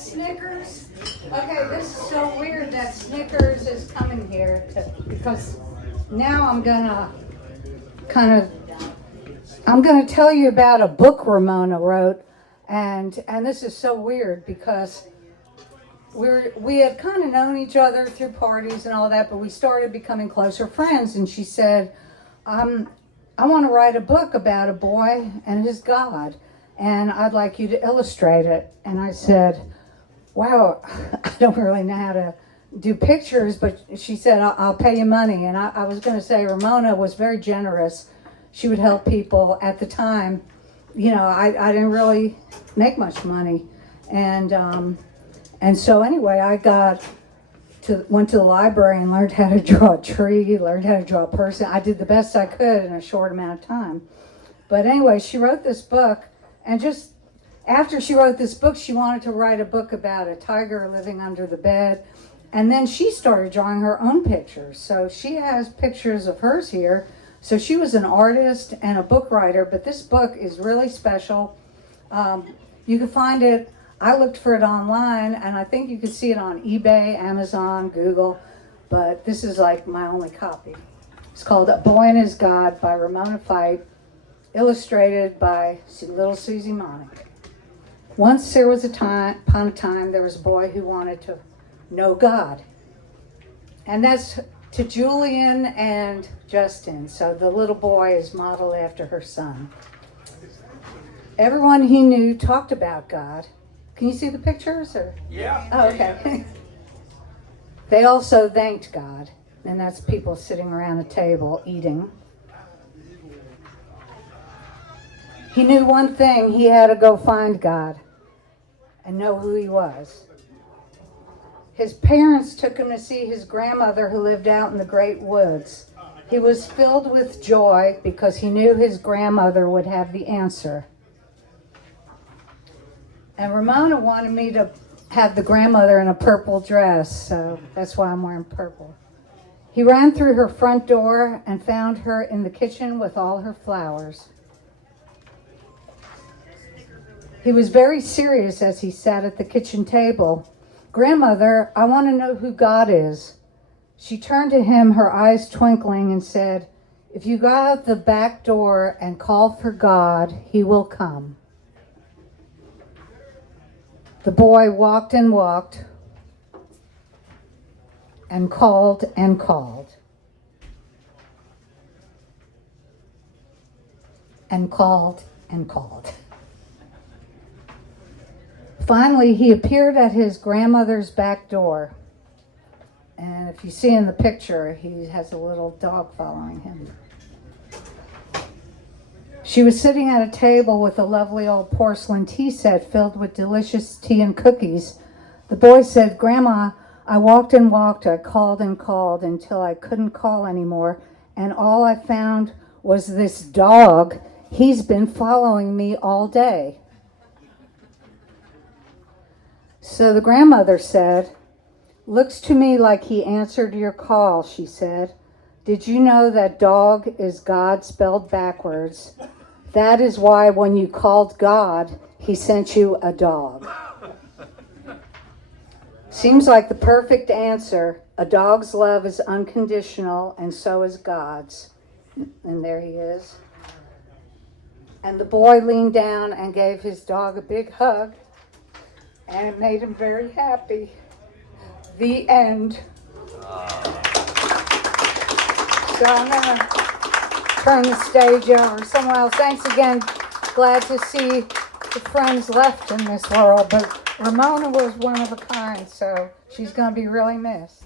Snickers. Okay, this is so weird that Snickers is coming here because now I'm gonna tell you about a book Ramona wrote, and this is so weird because we had kind of known each other through parties and all that, but we started becoming closer friends. And she said, I want to write a book about a boy and his God, and I'd like you to illustrate it. And I said, wow, I don't really know how to do pictures, but she said, I'll pay you money. And I was going to say Ramona was very generous. She would help people at the time. You know, I didn't really make much money. And so anyway, I went to the library and learned how to draw a tree, learned how to draw a person. I did the best I could in a short amount of time. But anyway, she wrote this book, and just after she wrote this book, she wanted to write a book about a tiger living under the bed. And then she started drawing her own pictures. So she has pictures of hers here. So she was an artist and a book writer, but this book is really special. You can find it, I looked for it online, and I think you can see it on eBay, Amazon, Google, but this is like my only copy. It's called A Boy and His God by Ramona Fight, illustrated by little Susie Monick. Once there was upon a time, there was a boy who wanted to know God. And that's to Julian and Justin. So the little boy is modeled after her son. Everyone he knew talked about God. Can you see the pictures? Or? Yeah. Oh, okay. They also thanked God. And that's people sitting around a table eating. He knew one thing. He had to go find God and know who he was. His parents took him to see his grandmother who lived out in the great woods. He was filled with joy because he knew his grandmother would have the answer. And Ramona wanted me to have the grandmother in a purple dress, so that's why I'm wearing purple. He ran through her front door and found her in the kitchen with all her flowers. He was very serious as he sat at the kitchen table. Grandmother, I want to know who God is. She turned to him, her eyes twinkling, and said, if you go out the back door and call for God, he will come. The boy walked and walked and called and called and called and called. Finally, he appeared at his grandmother's back door. And if you see in the picture, he has a little dog following him. She was sitting at a table with a lovely old porcelain tea set filled with delicious tea and cookies. The boy said, Grandma, I walked and walked, I called and called until I couldn't call anymore, and all I found was this dog. He's been following me all day. So the grandmother said, looks to me like he answered your call, she said. Did you know that dog is God spelled backwards? That is why when you called God, he sent you a dog. Seems like the perfect answer. A dog's love is unconditional, and so is God's. And there he is. And the boy leaned down and gave his dog a big hug, and it made him very happy. The end. So I'm going to turn the stage over to someone else. Thanks again. Glad to see the friends left in this world. But Ramona was one of a kind, so she's going to be really missed.